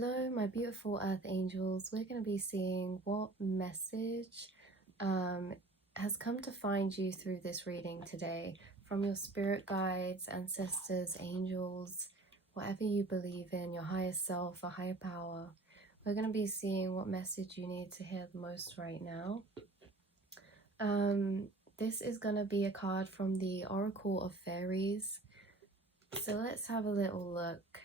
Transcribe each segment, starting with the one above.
Hello, my beautiful earth angels. We're going to be seeing what message has come to find you through this reading today from your spirit guides, ancestors, angels, whatever you believe in, your higher self, a higher power. We're going to be seeing what message you need to hear the most right now. This is going to be a card from the Oracle of Fairies. So let's have a little look.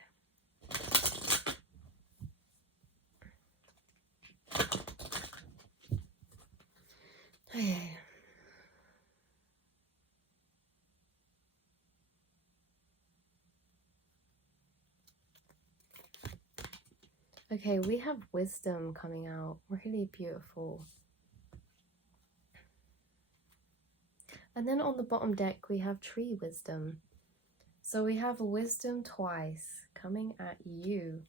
Okay. Okay, we have wisdom coming out. Really beautiful. And then on the bottom deck, we have tree wisdom. So we have wisdom twice coming at you.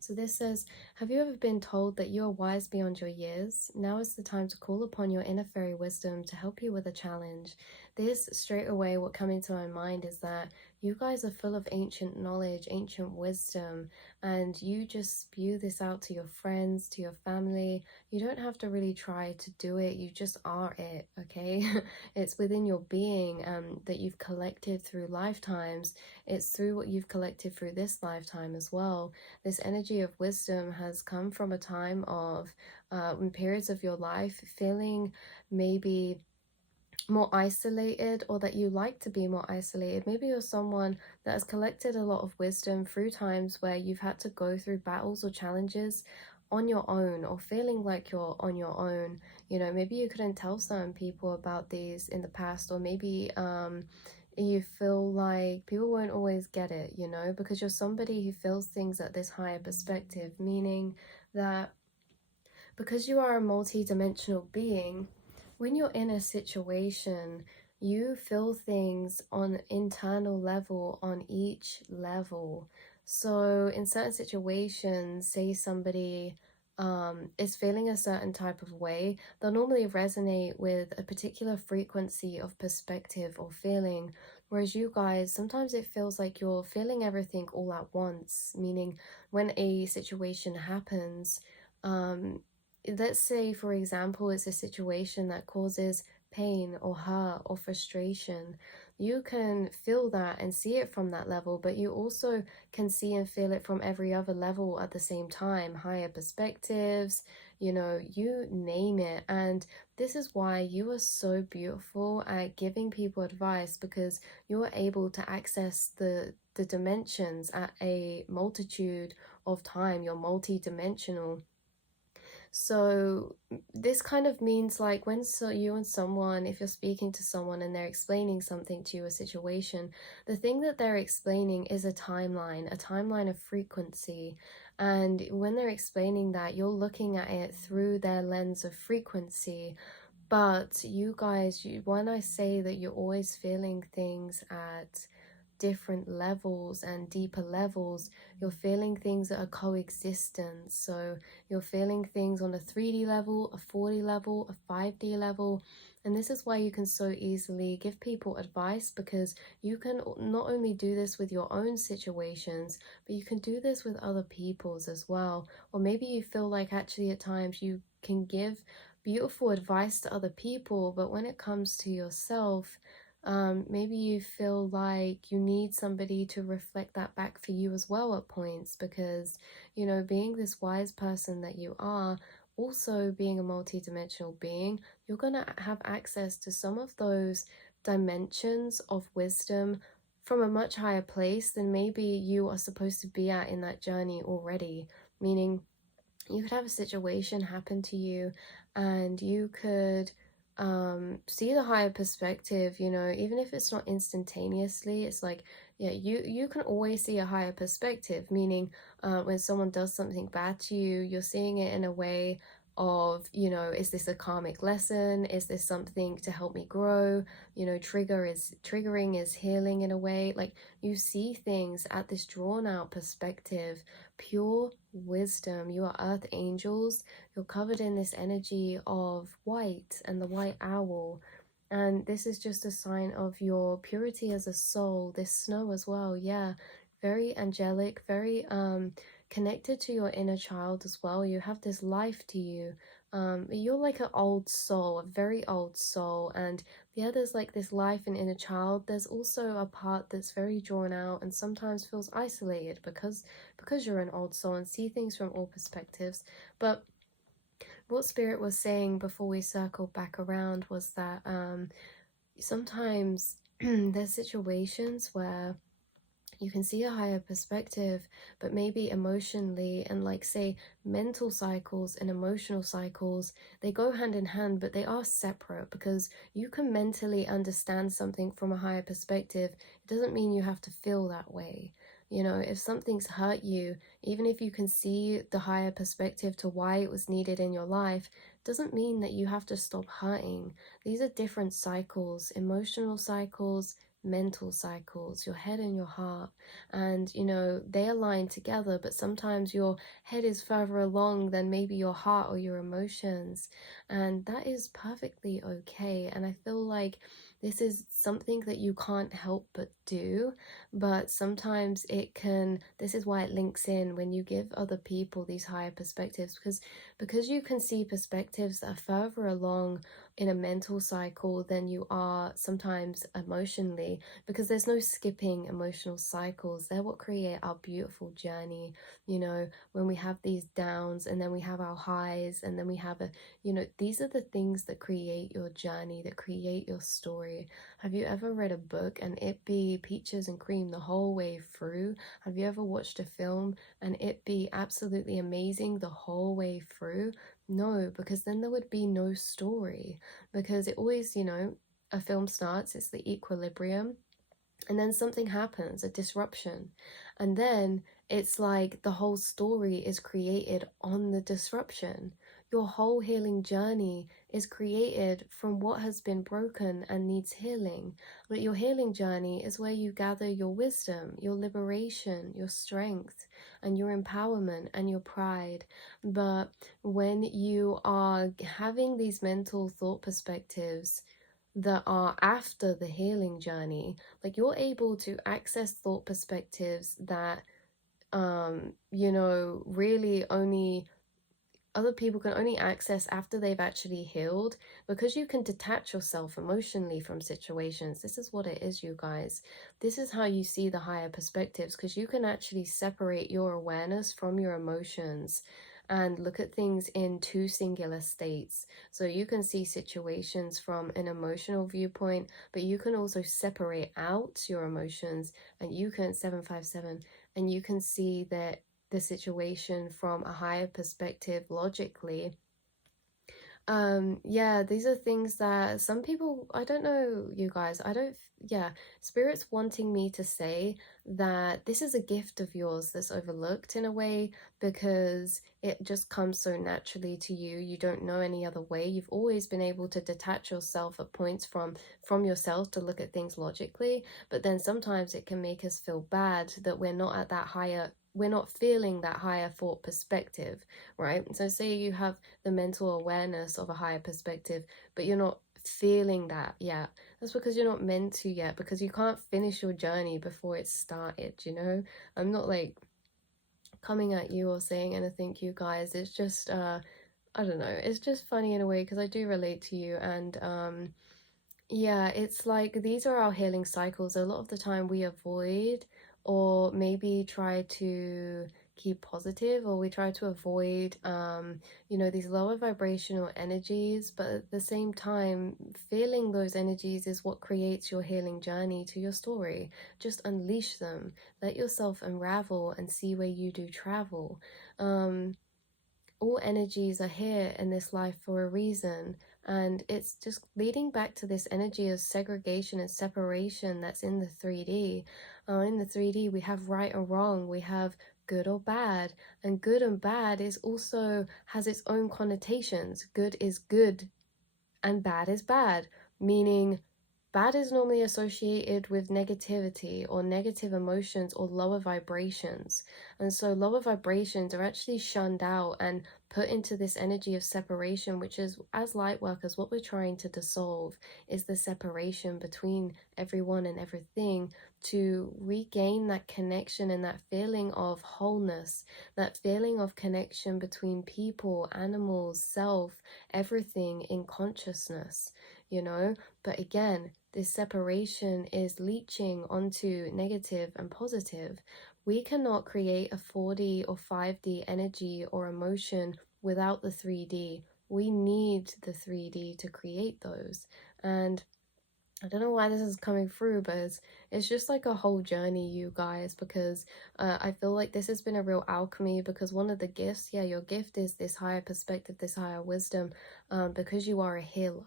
So this says, have you ever been told that you are wise beyond your years? Now is the time to call upon your inner fairy wisdom to help you with a challenge. This, straight away, what came into my mind is that you guys are full of ancient knowledge, ancient wisdom, and you just spew this out to your friends, to your family. You don't have to really try to do it. You just are it, okay? It's within your being that you've collected through lifetimes. It's through what you've collected through this lifetime as well. This energy of wisdom has come from a time of in periods of your life feeling maybe more isolated, or that you like to be more isolated. Maybe you're someone that has collected a lot of wisdom through times where you've had to go through battles or challenges on your own, or feeling like you're on your own. You know, maybe you couldn't tell certain people about these in the past, or maybe you feel like people won't always get it, you know, because you're somebody who feels things at this higher perspective, meaning that because you are a multi-dimensional being, when you're in a situation, you feel things on internal level, on each level. So in certain situations, say somebody is feeling a certain type of way, they'll normally resonate with a particular frequency of perspective or feeling. Whereas you guys, sometimes it feels like you're feeling everything all at once, meaning when a situation happens, let's say, for example, it's a situation that causes pain or hurt or frustration, you can feel that and see it from that level, but you also can see and feel it from every other level at the same time, higher perspectives, you know, you name it. And this is why you are so beautiful at giving people advice, because you're able to access the dimensions at a multitude of time. You're multi-dimensional. So this kind of means like when you and someone, if you're speaking to someone and they're explaining something to you, a situation, the thing that they're explaining is a timeline of frequency. And when they're explaining that, you're looking at it through their lens of frequency. But you guys, when I say that you're always feeling things at different levels and deeper levels, you're feeling things that are coexistent. So you're feeling things on a 3D level, a 4D level, a 5D level. And this is why you can so easily give people advice, because you can not only do this with your own situations, but you can do this with other people's as well. Or maybe you feel like actually at times you can give beautiful advice to other people, but when it comes to yourself, maybe you feel like you need somebody to reflect that back for you as well at points, because, you know, being this wise person that you are, also being a multi-dimensional being, you're gonna have access to some of those dimensions of wisdom from a much higher place than maybe you are supposed to be at in that journey already. Meaning, you could have a situation happen to you and you could see the higher perspective, you know, even if it's not instantaneously. It's like, yeah, you can always see a higher perspective, meaning when someone does something bad to you, you're seeing it in a way of, you know, is this a karmic lesson? Is this something to help me grow? You know, triggering is healing in a way. Like, you see things at this drawn out perspective, pure wisdom. You are earth angels. You're covered in this energy of white and the white owl. And this is just a sign of your purity as a soul. This snow as well, yeah, very angelic, very connected to your inner child as well. You have this life to you. You're like an old soul, a very old soul, and yeah, there's like this life and inner child. There's also a part that's very drawn out and sometimes feels isolated because you're an old soul and see things from all perspectives. But what Spirit was saying before we circled back around was that sometimes there's situations where you can see a higher perspective, but maybe emotionally and, like, say, mental cycles and emotional cycles, they go hand in hand, but they are separate, because you can mentally understand something from a higher perspective. It doesn't mean you have to feel that way. You know, if something's hurt you, even if you can see the higher perspective to why it was needed in your life, doesn't mean that you have to stop hurting. These are different cycles, emotional cycles, mental cycles, your head and your heart. And you know, they align together, but sometimes your head is further along than maybe your heart or your emotions, and that is perfectly okay. And I feel like this is something that you can't help but do, but sometimes it can, this is why it links in when you give other people these higher perspectives, because you can see perspectives that are further along in a mental cycle than you are sometimes emotionally, because there's no skipping emotional cycles. They're what create our beautiful journey. You know, when we have these downs and then we have our highs and then we have a, you know, these are the things that create your journey, that create your story. Have you ever read a book and it be peaches and cream the whole way through? Have you ever watched a film and it be absolutely amazing the whole way through? No, because then there would be no story. Because it always, you know, a film starts, it's the equilibrium, and then something happens, a disruption, and then it's like the whole story is created on the disruption. Your whole healing journey is created from what has been broken and needs healing. But your healing journey is where you gather your wisdom, your liberation, your strength, and your empowerment and your pride. But when you are having these mental thought perspectives that are after the healing journey, like, you're able to access thought perspectives that you know, really only other people can only access after they've actually healed, because you can detach yourself emotionally from situations. This is what it is, you guys. This is how you see the higher perspectives, because you can actually separate your awareness from your emotions and look at things in two singular states. So you can see situations from an emotional viewpoint, but you can also separate out your emotions, and you can 757, and you can see that the situation from a higher perspective logically. Yeah, these are things that some people, I don't know, you guys, I don't, yeah, Spirit's wanting me to say that this is a gift of yours that's overlooked in a way, because it just comes so naturally to you. You don't know any other way. You've always been able to detach yourself at points from yourself to look at things logically, but then sometimes it can make us feel bad that we're not at that higher, we're not feeling that higher thought perspective, right? So say you have the mental awareness of a higher perspective, but you're not feeling that yet. That's because you're not meant to yet, because you can't finish your journey before it's started, you know? I'm not like coming at you or saying anything, you guys. It's just I don't know, it's just funny in a way, because I do relate to you. And yeah, it's like these are our healing cycles. A lot of the time we avoid, or maybe try to keep positive, or we try to avoid you know, these lower vibrational energies, but at the same time feeling those energies is what creates your healing journey to your story. Just unleash them, let yourself unravel and see where you do travel. All energies are here in this life for a reason, and it's just leading back to this energy of segregation and separation that's in the 3D. In the 3D we have right or wrong, we have good or bad, and good and bad is also has its own connotations. Good is good and bad is bad, meaning Bad is normally associated with negativity or negative emotions or lower vibrations. And so lower vibrations are actually shunned out and put into this energy of separation, which is, as light workers, what we're trying to dissolve is the separation between everyone and everything, to regain that connection and that feeling of wholeness, that feeling of connection between people, animals, self, everything in consciousness, you know? But again, this separation is leaching onto negative and positive. We cannot create a 4D or 5D energy or emotion without the 3D. We need the 3D to create those. And I don't know why this is coming through, but it's just like a whole journey, you guys, because I feel like this has been a real alchemy, because one of the gifts, yeah, your gift is this higher perspective, this higher wisdom, because you are a healer.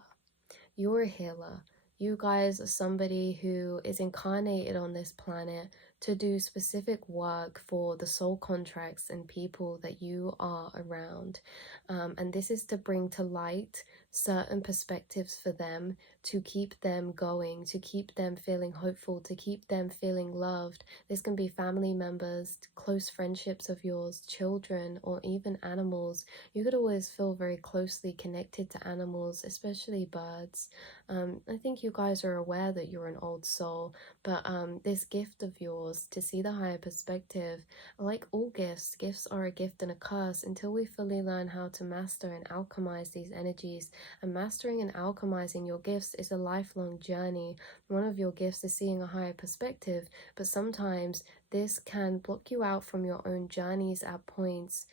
You're a healer. You guys are somebody who is incarnated on this planet to do specific work for the soul contracts and people that you are around. And this is to bring to light certain perspectives for them, to keep them going, to keep them feeling hopeful, to keep them feeling loved. This can be family members, close friendships of yours, children, or even animals. You could always feel very closely connected to animals, especially birds. I think you guys are aware that you're an old soul, but this gift of yours to see the higher perspective, like all gifts, gifts are a gift and a curse until we fully learn how to master and alchemize these energies. And mastering and alchemizing your gifts is a lifelong journey. One of your gifts is seeing a higher perspective, but sometimes this can block you out from your own journeys at points.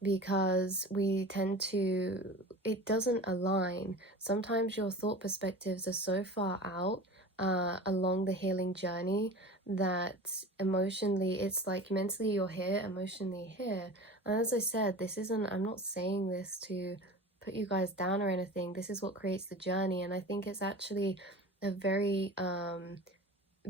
Because we tend to, it doesn't align. Sometimes your thought perspectives are so far out along the healing journey that emotionally it's like mentally you're here, emotionally here. And as I said, this isn't, I'm not saying this to put you guys down or anything. This is what creates the journey, and I think it's actually a very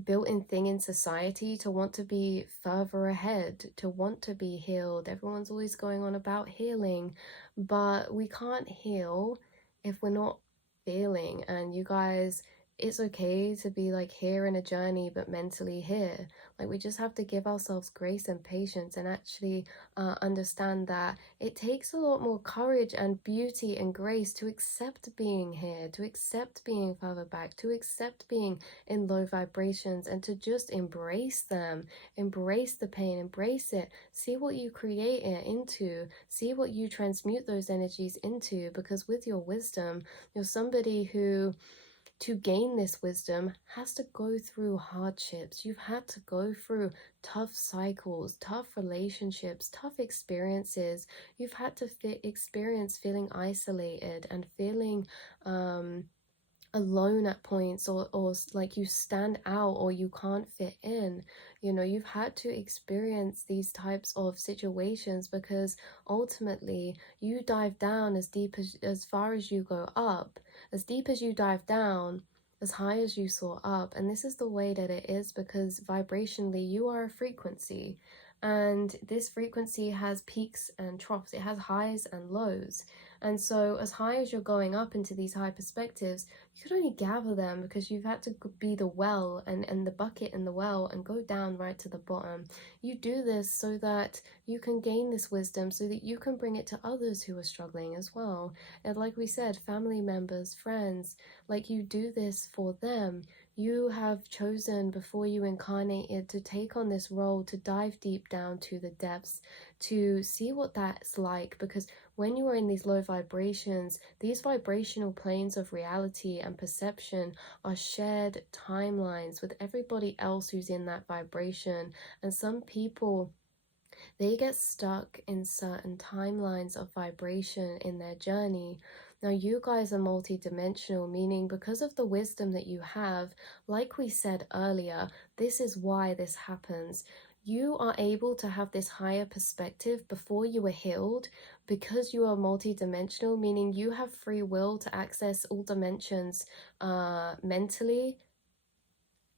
built-in thing in society to want to be further ahead, to want to be healed. Everyone's always going on about healing, but we can't heal if we're not feeling. And you guys, it's okay to be like here in a journey but mentally here. Like, we just have to give ourselves grace and patience, and actually understand that it takes a lot more courage and beauty and grace to accept being here, to accept being further back, to accept being in low vibrations, and to just embrace them, embrace the pain, embrace it, see what you create it into, see what you transmute those energies into. Because with your wisdom, you're somebody who, to gain this wisdom, has to go through hardships. You've had to go through tough cycles, tough relationships, tough experiences. You've had to experience feeling isolated and feeling alone at points, or like you stand out or you can't fit in. You know, you've had to experience these types of situations, because ultimately you dive down as deep as far as you go up, as deep as you dive down, as high as you soar up. And this is the way that it is, because vibrationally you are a frequency, and this frequency has peaks and troughs, it has highs and lows. And so as high as you're going up into these high perspectives, you could only gather them because you've had to be the well, and the bucket in the well, and go down right to the bottom. You do this so that you can gain this wisdom, so that you can bring it to others who are struggling as well. And like we said, family members, friends, like, you do this for them. You have chosen before you incarnated to take on this role, to dive deep down to the depths, to see what that's like. Because when you are in these low vibrations, these vibrational planes of reality and perception are shared timelines with everybody else who's in that vibration. And some people, they get stuck in certain timelines of vibration in their journey. Now, you guys are multidimensional, meaning because of the wisdom that you have, like we said earlier, this is why this happens. You are able to have this higher perspective before you were healed, because you are multidimensional, meaning you have free will to access all dimensions mentally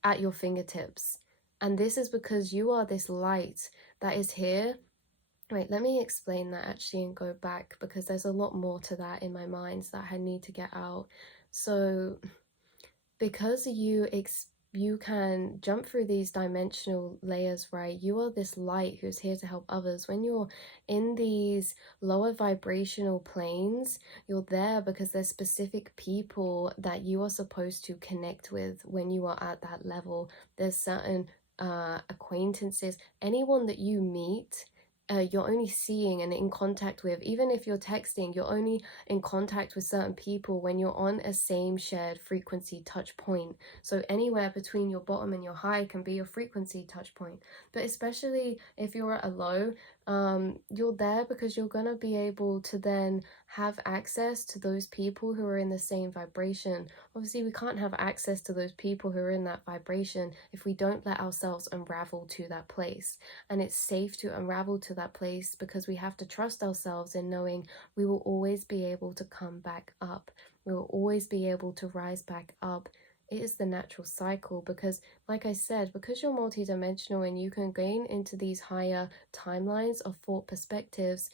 at your fingertips. And this is because you are this light that is here. Wait, let me explain that actually and go back, because there's a lot more to that in my mind that I need to get out. So because you can jump through these dimensional layers, right? You are this light who's here to help others. When you're in these lower vibrational planes, you're there because there's specific people that you are supposed to connect with when you are at that level. There's certain acquaintances, anyone that you meet, you're only seeing and in contact with. Even if you're texting, you're only in contact with certain people when you're on a same shared frequency touch point. So anywhere between your bottom and your high can be your frequency touch point. But especially if you're at a low, you're there because you're gonna be able to then have access to those people who are in the same vibration. Obviously, we can't have access to those people who are in that vibration if we don't let ourselves unravel to that place. And it's safe to unravel to that place because we have to trust ourselves in knowing we will always be able to come back up. We will always be able to rise back up. It is the natural cycle because, like I said, because you're multidimensional and you can gain into these higher timelines of thought perspectives,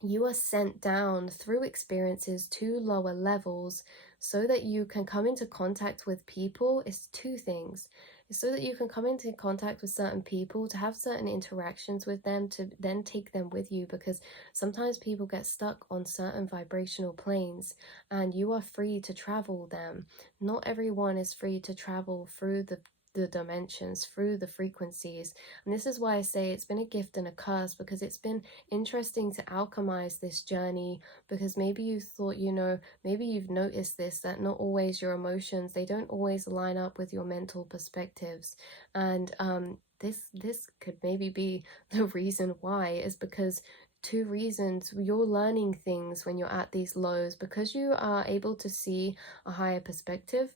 you are sent down through experiences to lower levels so that you can come into contact with people. It's two things. It's so that you can come into contact with certain people, to have certain interactions with them, to then take them with you, because sometimes people get stuck on certain vibrational planes and you are free to travel them. Not everyone is free to travel through the dimensions, through the frequencies. And this is why I say it's been a gift and a curse, because it's been interesting to alchemize this journey, because maybe you thought, maybe you've noticed this, that not always your emotions, they don't always line up with your mental perspectives. And this could maybe be the reason why, is because two reasons: you're learning things when you're at these lows because you are able to see a higher perspective.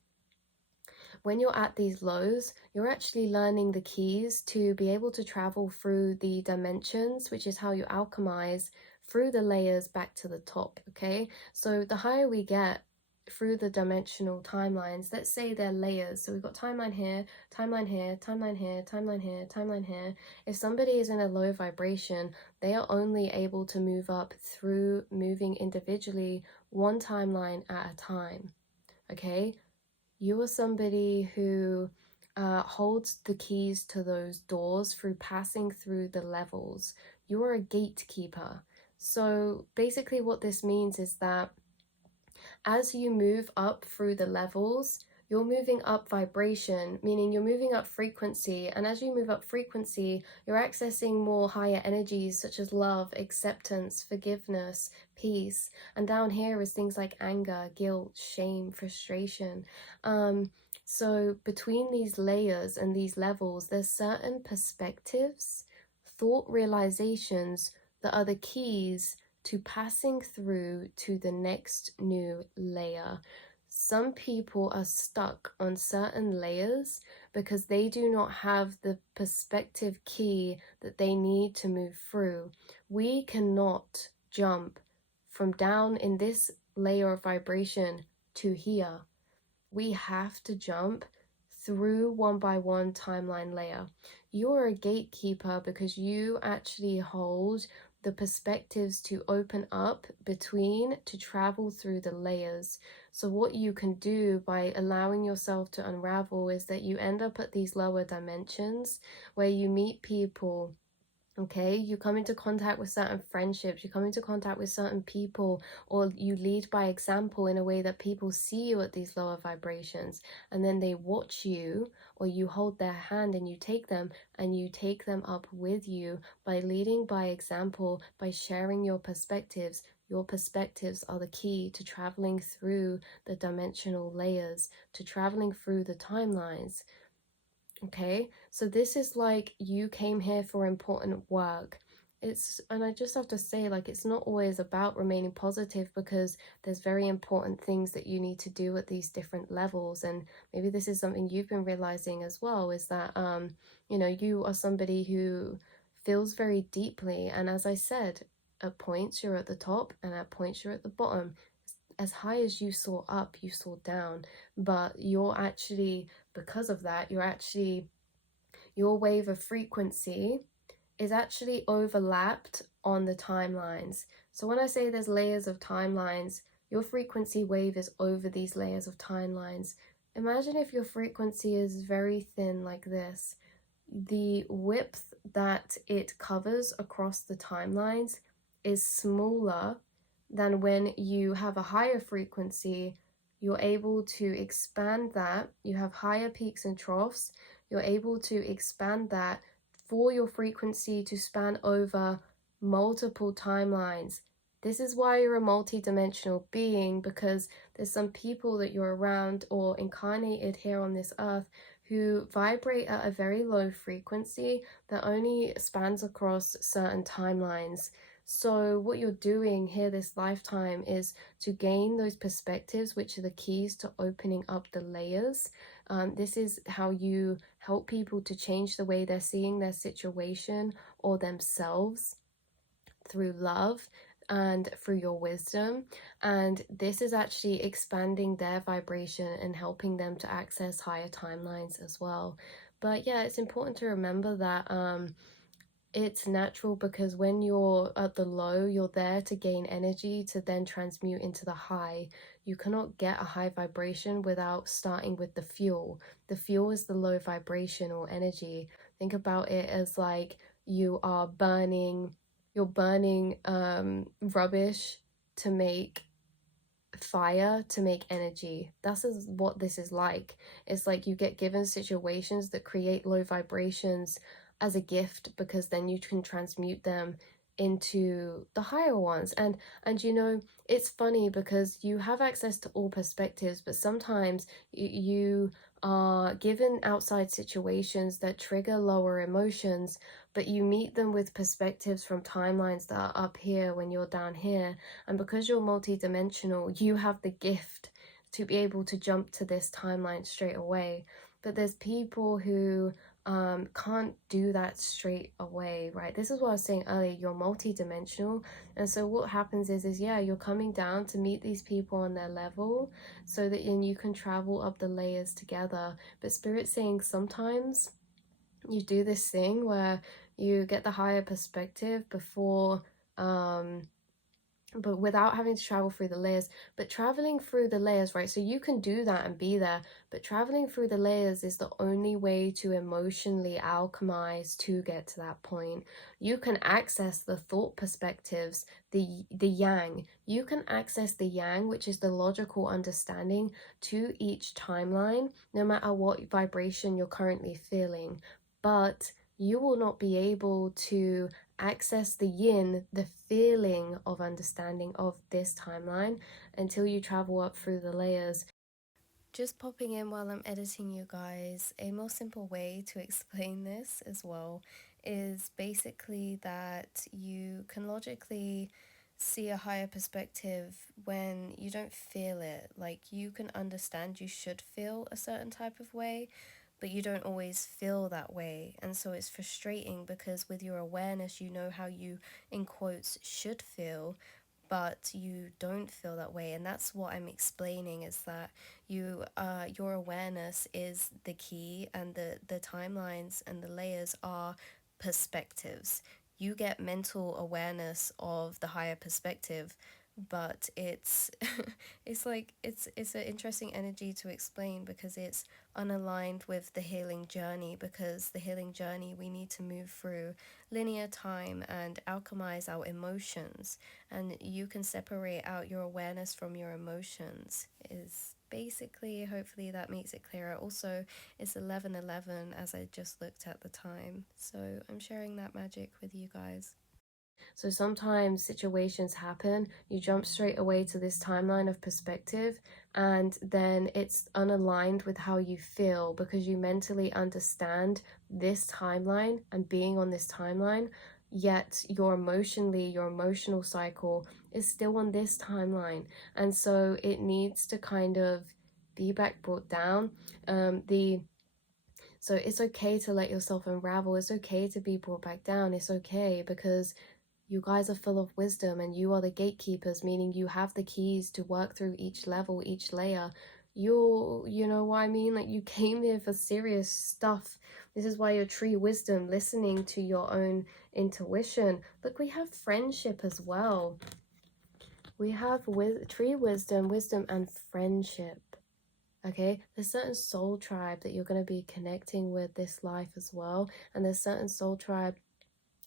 When you're at these lows, you're actually learning the keys to be able to travel through the dimensions, which is how you alchemize through the layers back to the top. Okay, so the higher we get through the dimensional timelines, let's say they're layers, so we've got timeline here, timeline here, timeline here, timeline here, timeline here. If somebody is in a low vibration, they are only able to move up through moving individually one timeline at a time. Okay, you are somebody who holds the keys to those doors through passing through the levels. You are a gatekeeper. So basically what this means is that as you move up through the levels, you're moving up vibration, meaning you're moving up frequency. And as you move up frequency, you're accessing more higher energies such as love, acceptance, forgiveness, peace. And down here is things like anger, guilt, shame, frustration. So between these layers and these levels, there's certain perspectives, thought realizations that are the keys to passing through to the next new layer. Some people are stuck on certain layers because they do not have the perspective key that they need to move through. We cannot jump from down in this layer of vibration to here. We have to jump through one by one timeline layer. You're a gatekeeper because you actually hold the perspectives to open up between, to travel through the layers. So what you can do by allowing yourself to unravel is that you end up at these lower dimensions where you meet people. Okay, you come into contact with certain friendships, you come into contact with certain people, or you lead by example in a way that people see you at these lower vibrations, and then they watch you, or you hold their hand and you take them up with you by leading by example, by sharing your perspectives. Your perspectives are the key to traveling through the dimensional layers, to traveling through the timelines. Okay, so this is like you came here for important work. And I just have to say, like, it's not always about remaining positive, because there's very important things that you need to do at these different levels. And maybe this is something you've been realizing as well, is that you are somebody who feels very deeply, and as I said, at points you're at the top and at points you're at the bottom. As high as you saw up, you saw down, but you're actually, because of that, your wave of frequency is actually overlapped on the timelines. So when I say there's layers of timelines, your frequency wave is over these layers of timelines. Imagine if your frequency is very thin like this. The width that it covers across the timelines is smaller than when you have a higher frequency. You're able to expand that. You have higher peaks and troughs. You're able to expand that for your frequency to span over multiple timelines. This is why you're a multi-dimensional being, because there's some people that you're around or incarnated here on this earth who vibrate at a very low frequency that only spans across certain timelines. So what you're doing here this lifetime is to gain those perspectives, which are the keys to opening up the layers. This is how you help people to change the way they're seeing their situation or themselves through love and through your wisdom. And this is actually expanding their vibration and helping them to access higher timelines as well. But yeah, it's important to remember that it's natural, because when you're at the low, you're there to gain energy to then transmute into the high. You cannot get a high vibration without starting with the fuel. The fuel is the low vibration or energy. Think about it as like you're burning rubbish to make fire, to make energy. That's what this is like. It's like you get given situations that create low vibrations as a gift, because then you can transmute them into the higher ones. And you know, it's funny because you have access to all perspectives, but sometimes you are given outside situations that trigger lower emotions, but you meet them with perspectives from timelines that are up here when you're down here. And because you're multi-dimensional, you have the gift to be able to jump to this timeline straight away. But there's people who can't do that straight away, right? This is what I was saying earlier. You're multi-dimensional, and so what happens is yeah, you're coming down to meet these people on their level, so that then you can travel up the layers together. But Spirit's saying sometimes you do this thing where you get the higher perspective before but without having to travel through the layers. But traveling through the layers, right? So you can do that and be there, but traveling through the layers is the only way to emotionally alchemize to get to that point. You can access the thought perspectives, the yang. You can access the yang, which is the logical understanding to each timeline, no matter what vibration you're currently feeling. But you will not be able to access the yin, the feeling of understanding of this timeline, until you travel up through the layers. Just popping in while I'm editing, you guys, a more simple way to explain this as well is basically that you can logically see a higher perspective when you don't feel it. Like, you can understand you should feel a certain type of way, but you don't always feel that way. And so it's frustrating, because with your awareness, you know how you, in quotes, should feel, but you don't feel that way. And that's what I'm explaining, is that your awareness is the key, and the timelines and the layers are perspectives. You get mental awareness of the higher perspective, but it's it's like it's an interesting energy to explain, because it's unaligned with the healing journey. Because the healing journey, we need to move through linear time and alchemize our emotions, and you can separate out your awareness from your emotions, is basically, hopefully that makes it clearer. Also, it's 11:11 as I just looked at the time, so I'm sharing that magic with you guys. So sometimes situations happen, you jump straight away to this timeline of perspective, and then it's unaligned with how you feel, because you mentally understand this timeline and being on this timeline, yet your emotional cycle is still on this timeline. And so it needs to kind of be back brought down. So it's okay to let yourself unravel. It's okay to be brought back down. It's okay, because you guys are full of wisdom, and you are the gatekeepers, meaning you have the keys to work through each level, each layer. You know what I mean? Like, you came here for serious stuff. This is why you're tree wisdom, listening to your own intuition. Look, we have friendship as well. We have tree wisdom, wisdom and friendship. Okay, there's certain soul tribe that you're going to be connecting with this life as well, and there's certain soul tribe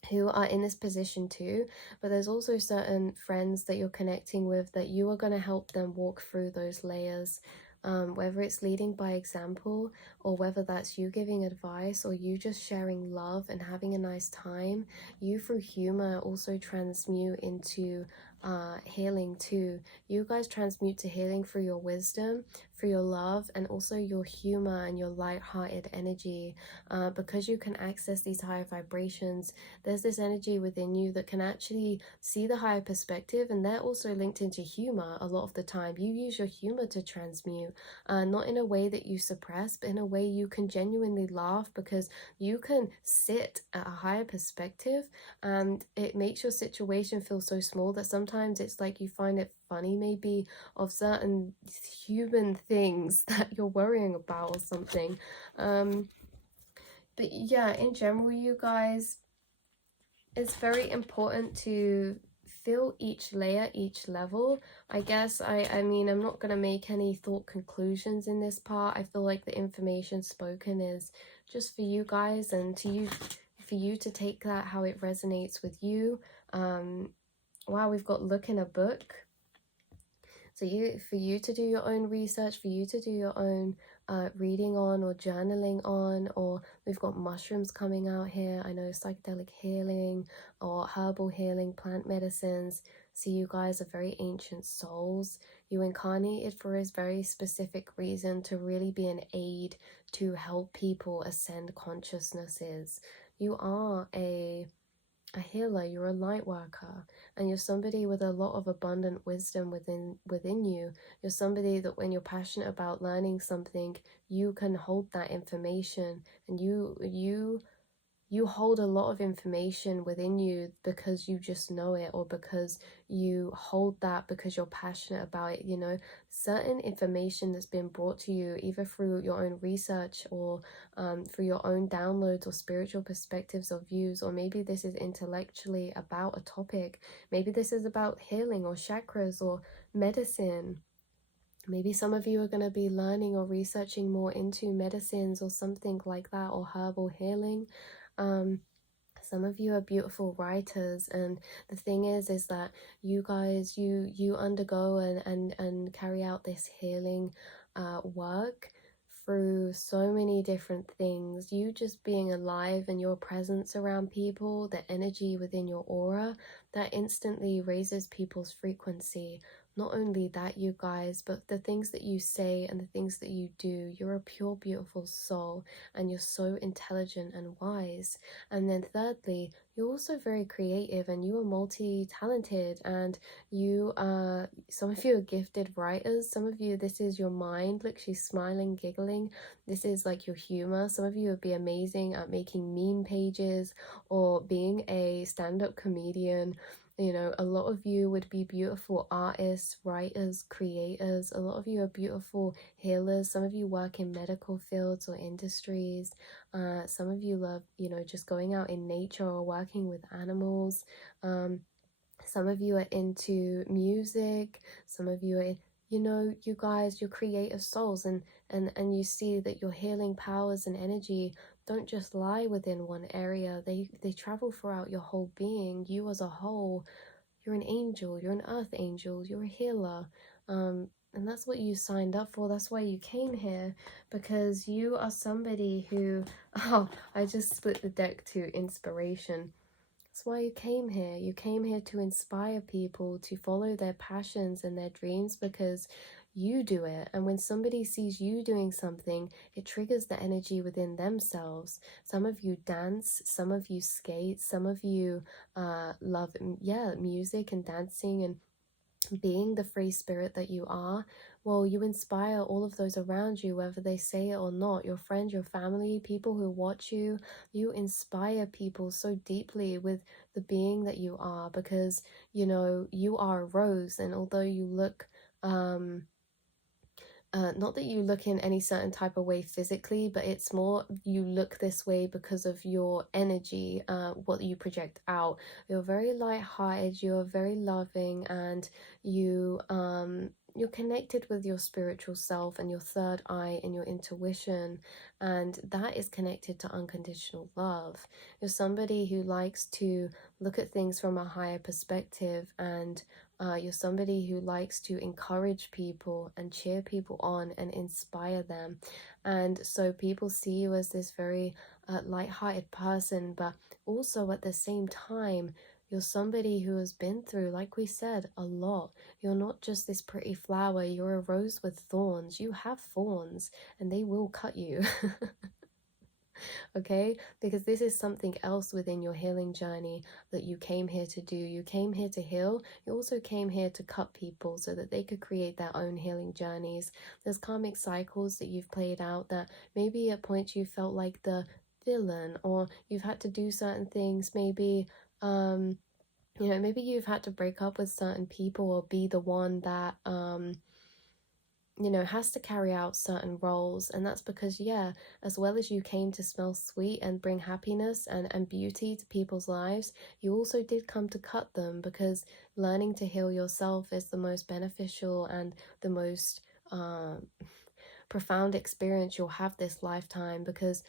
who are in this position too, but there's also certain friends that you're connecting with that you are going to help them walk through those layers, whether it's leading by example, or whether that's you giving advice, or you just sharing love and having a nice time. You through humor also transmute into healing too. You guys transmute to healing through your wisdom, through your love, and also your humor and your light-hearted energy, because you can access these higher vibrations. There's this energy within you that can actually see the higher perspective, and they're also linked into humor a lot of the time. You use your humor to transmute, not in a way that you suppress, but in a way you can genuinely laugh, because you can sit at a higher perspective, and it makes your situation feel so small that sometimes it's like you find it funny, maybe, of certain human things that you're worrying about or something. But yeah, in general, you guys, it's very important to feel each layer, each level. I guess I mean, I'm not going to make any thought conclusions in this part. I feel like the information spoken is just for you guys, and to you, for you to take that how it resonates with you. Wow, we've got look in a book. So for you to do your own research, for you to do your own reading on, or journaling on, or we've got mushrooms coming out here. I know psychedelic healing or herbal healing, plant medicines. So you guys are very ancient souls. You incarnated for a very specific reason, to really be an aid to help people ascend consciousnesses. You are a healer, you're a light worker, and you're somebody with a lot of abundant wisdom within you. You're somebody that when you're passionate about learning something, you can hold that information, and you hold a lot of information within you because you just know it, or because you hold that because you're passionate about it. You know, certain information that's been brought to you either through your own research, or through your own downloads, or spiritual perspectives or views, or maybe this is intellectually about a topic. Maybe this is about healing or chakras or medicine. Maybe some of you are going to be learning or researching more into medicines or something like that, or herbal healing. Some of you are beautiful writers, and the thing is that you guys, you undergo and carry out this healing work through so many different things. You just being alive, and your presence around people, the energy within your aura, that instantly raises people's frequency. Not only that, you guys, but the things that you say and the things that you do. You're a pure, beautiful soul, and you're so intelligent and wise. And then thirdly, you're also very creative, and you are multi-talented, and you some of you are gifted writers. Some of you, this is your mind. Look, she's smiling, giggling. This is like your humor. Some of you would be amazing at making meme pages, or being a stand-up comedian. You know, a lot of you would be beautiful artists, writers, creators. A lot of you are beautiful healers. Some of you work in medical fields or industries. Some of you love, you know, just going out in nature or working with animals. Some of you are into music. Some of you are, you know, you guys, you're creative souls, and you see that your healing powers and energy don't just lie within one area. They travel throughout your whole being. You as a whole, you're an angel, you're an earth angel, you're a healer. And that's what you signed up for. That's why you came here, because you are somebody who, oh, I just split the deck to inspiration. That's why you came here. You came here to inspire people to follow their passions and their dreams, because you do it. And when somebody sees you doing something, it triggers the energy within themselves. Some of you dance, some of you skate, some of you love, yeah, music and dancing and being the free spirit that you are. Well, you inspire all of those around you, whether they say it or not. Your friends, your family, people who watch you. You inspire people so deeply with the being that you are, because, you know, you are a rose. And although you look not that you look in any certain type of way physically, but it's more you look this way because of your energy, what you project out. You're very light-hearted, you're very loving, and you're connected with your spiritual self and your third eye and your intuition, and that is connected to unconditional love. You're somebody who likes to look at things from a higher perspective, and you're somebody who likes to encourage people and cheer people on and inspire them. And so people see you as this very light-hearted person, but also at the same time, you're somebody who has been through, like we said, a lot. You're not just this pretty flower, you're a rose with thorns. You have thorns, and they will cut you. Okay? Because this is something else within your healing journey that you came here to do. You came here to heal. You also came here to cut people so that they could create their own healing journeys. There's karmic cycles that you've played out that maybe at points you felt like the villain, or you've had to do certain things, maybe maybe you've had to break up with certain people or be the one that has to carry out certain roles. And that's because, yeah, as well as you came to smell sweet and bring happiness and beauty to people's lives, you also did come to cut them, because learning to heal yourself is the most beneficial and the most profound experience you'll have this lifetime. Because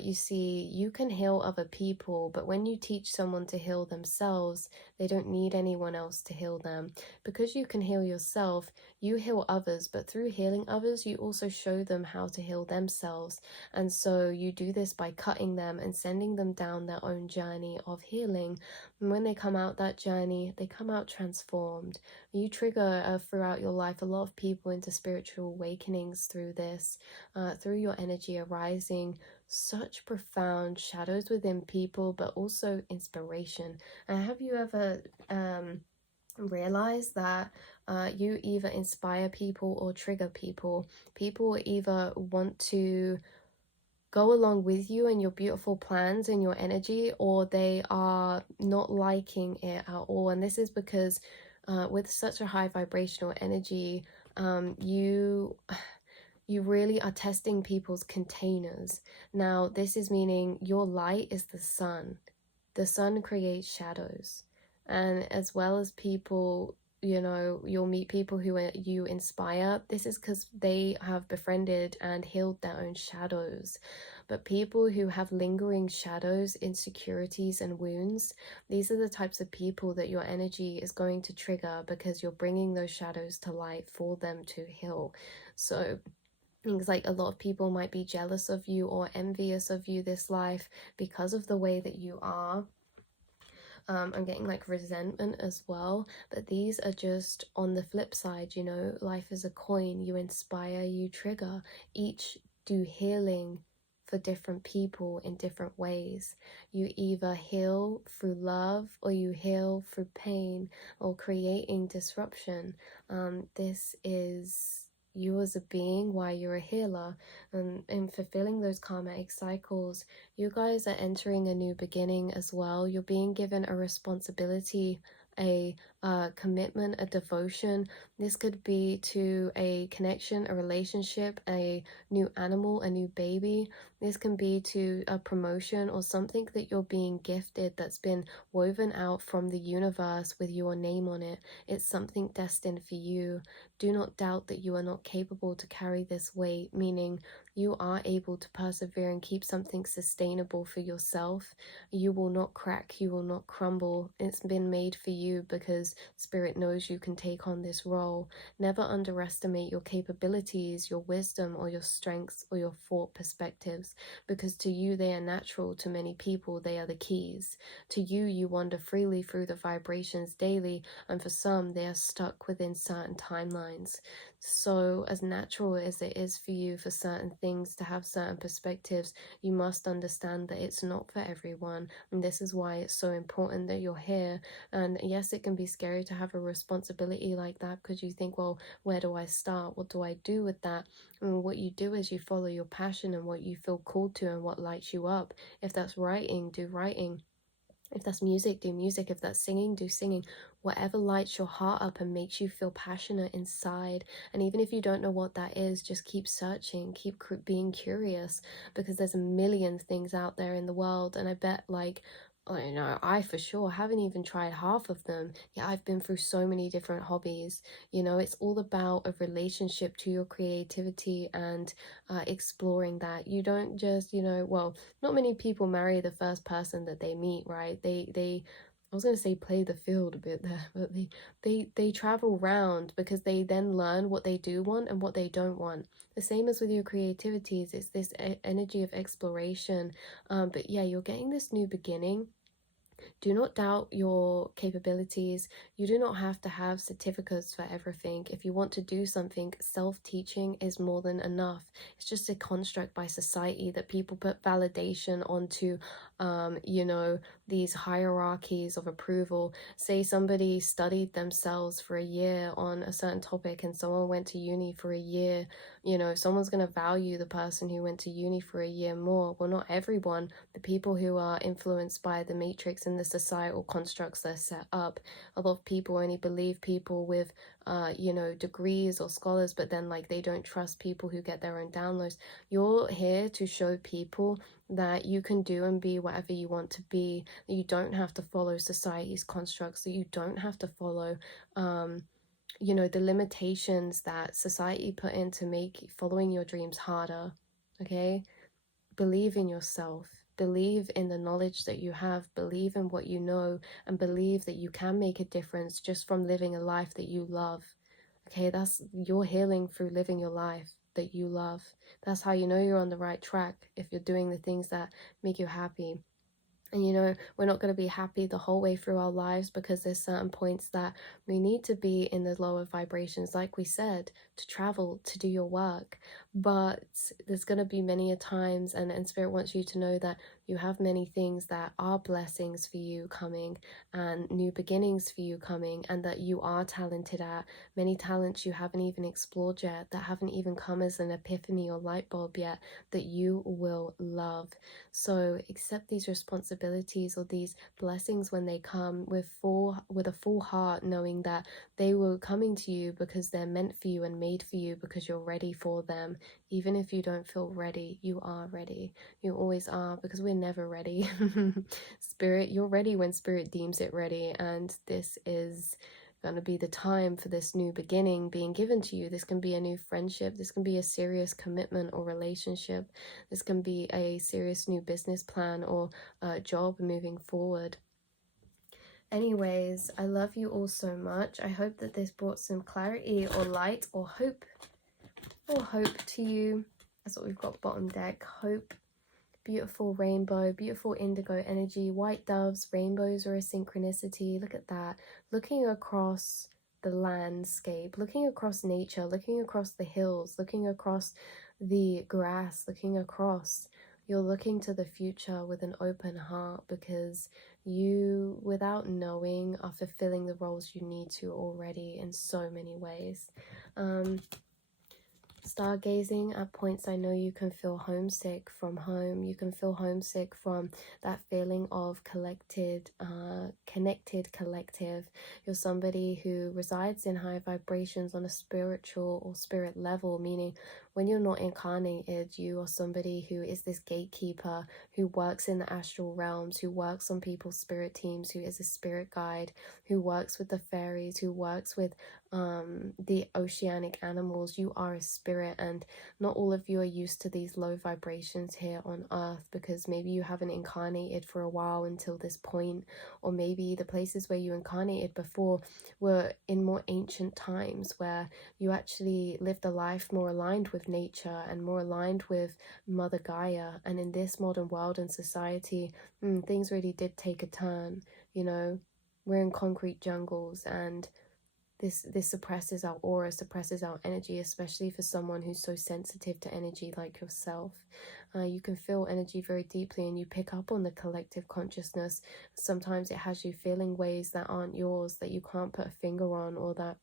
you see, you can heal other people, but when you teach someone to heal themselves, they don't need anyone else to heal them. Because you can heal yourself, you heal others, but through healing others, you also show them how to heal themselves. And so you do this by cutting them and sending them down their own journey of healing. And when they come out that journey, they come out transformed. You trigger throughout your life a lot of people into spiritual awakenings through this, through your energy arising such profound shadows within people, but also inspiration. And have you ever realized that you either inspire people or trigger people? People either want to go along with you and your beautiful plans and your energy, or they are not liking it at all. And this is because with such a high vibrational energy, you really are testing people's containers. Now, this is meaning your light is the sun. The sun creates shadows. And as well as people, you'll meet people who you inspire. This is because they have befriended and healed their own shadows. But people who have lingering shadows, insecurities, and wounds, these are the types of people that your energy is going to trigger, because you're bringing those shadows to light for them to heal. So things like a lot of people might be jealous of you or envious of you this life because of the way that you are. I'm getting like resentment as well, but these are just on the flip side. Life is a coin. You inspire, you trigger. Each do healing for different people in different ways. You either heal through love, or you heal through pain or creating disruption. This is you as a being, why you're a healer, and in fulfilling those karmic cycles. You guys are entering a new beginning as well. You're being given a responsibility, a commitment, a devotion. This could be to a connection, a relationship, a new animal, a new baby. This can be to a promotion or something that you're being gifted that's been woven out from the universe with your name on it. It's something destined for you. Do not doubt that you are not capable to carry this weight, meaning you are able to persevere and keep something sustainable for yourself. You will not crack, you will not crumble. It's been made for you because Spirit knows you can take on this role. Never underestimate your capabilities, your wisdom, or your strengths, or your thought perspectives, because to you they are natural. To many people they are the keys. To you, you wander freely through the vibrations daily, and for some they are stuck within certain timelines. So as natural as it is for you for certain things to have certain perspectives, you must understand that it's not for everyone. And this is why it's so important that you're here. And yes, it can be scary to have a responsibility like that, because you think, well, where do I start? What do I do with that? And what you do is you follow your passion and what you feel called to and what lights you up. If that's writing, do writing. If that's music, do music. If that's singing, do singing. Whatever lights your heart up and makes you feel passionate inside. And even if you don't know what that is, just keep searching, keep being curious, because there's a million things out there in the world. And I bet like I know, I for sure haven't even tried half of them. Yeah, I've been through so many different hobbies. It's all about a relationship to your creativity and exploring that. You don't just, well, not many people marry the first person that they meet, right? I was gonna say play the field a bit there, but they travel round because they then learn what they do want and what they don't want. The same as with your creativities, it's this energy of exploration. But yeah, you're getting this new beginning. Do not doubt your capabilities. You do not have to have certificates for everything. If you want to do something, self teaching is more than enough. It's just a construct by society that people put validation onto, these hierarchies of approval. Say somebody studied themselves for a year on a certain topic and someone went to uni for a year. Someone's going to value the person who went to uni for a year more. Well, not everyone. The people who are influenced by the matrix and the societal constructs they're set up. A lot of people only believe people with degrees or scholars, but then like they don't trust people who get their own downloads. You're here to show people that you can do and be whatever you want to be, that you don't have to follow society's constructs, that you don't have to follow the limitations that society put in to make following your dreams harder. Okay, believe in yourself, believe in the knowledge that you have, believe in what you know, and believe that you can make a difference just from living a life that you love. Okay, that's your healing through living your life that you love. That's how you know you're on the right track, if you're doing the things that make you happy. And we're not going to be happy the whole way through our lives, because there's certain points that we need to be in the lower vibrations, like we said, to travel, to do your work. But there's going to be many a times, and Spirit wants you to know that you have many things that are blessings for you coming, and new beginnings for you coming, and that you are talented at. Many talents you haven't even explored yet, that haven't even come as an epiphany or light bulb yet, that you will love. So accept these responsibilities or these blessings when they come with a full heart, knowing that they were coming to you because they're meant for you and made for you, because you're ready for them. Even if you don't feel ready, you are ready. You always are, because we're never ready. Spirit, you're ready when Spirit deems it ready, and this is going to be the time for this new beginning being given to you. This can be a new friendship, this can be a serious commitment or relationship, this can be a serious new business plan or job moving forward. Anyways, I love you all so much. I hope that this brought some clarity or light or hope to you. That's what we've got bottom deck. Hope. Beautiful rainbow, beautiful indigo energy, white doves, rainbows are a synchronicity. Look at that. Looking across the landscape, looking across nature, looking across the hills, looking across the grass, looking across. You're looking to the future with an open heart, because you, without knowing, are fulfilling the roles you need to already in so many ways. Stargazing at points, I know you can feel homesick from home. You can feel homesick from that feeling of connected collective. You're somebody who resides in high vibrations on a spiritual or spirit level, meaning when you're not incarnated, you are somebody who is this gatekeeper, who works in the astral realms, who works on people's spirit teams, who is a spirit guide, who works with the fairies, who works with the oceanic animals. You are a spirit, and not all of you are used to these low vibrations here on earth, because maybe you haven't incarnated for a while until this point, or maybe the places where you incarnated before were in more ancient times, where you actually lived a life more aligned with nature and more aligned with Mother Gaia. And in this modern world and society, things really did take a turn. We're in concrete jungles, and this suppresses our aura, suppresses our energy, especially for someone who's so sensitive to energy like yourself. You can feel energy very deeply, and you pick up on the collective consciousness. Sometimes it has you feeling ways that aren't yours, that you can't put a finger on, or that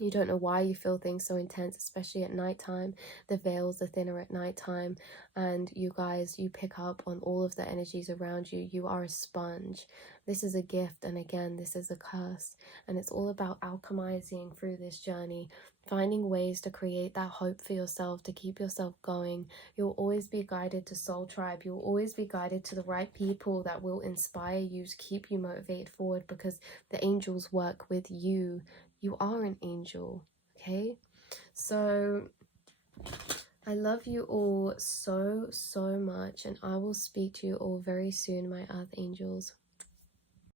you don't know why you feel things so intense, especially at nighttime. The veils are thinner at nighttime, and you guys, you pick up on all of the energies around you. You are a sponge. This is a gift, and again, this is a curse. And it's all about alchemizing through this journey, finding ways to create that hope for yourself, to keep yourself going. You'll always be guided to soul tribe. You'll always be guided to the right people that will inspire you, to keep you motivated forward, because the angels work with you. You are an angel, okay? So I love you all so, so much, and I will speak to you all very soon, my earth angels.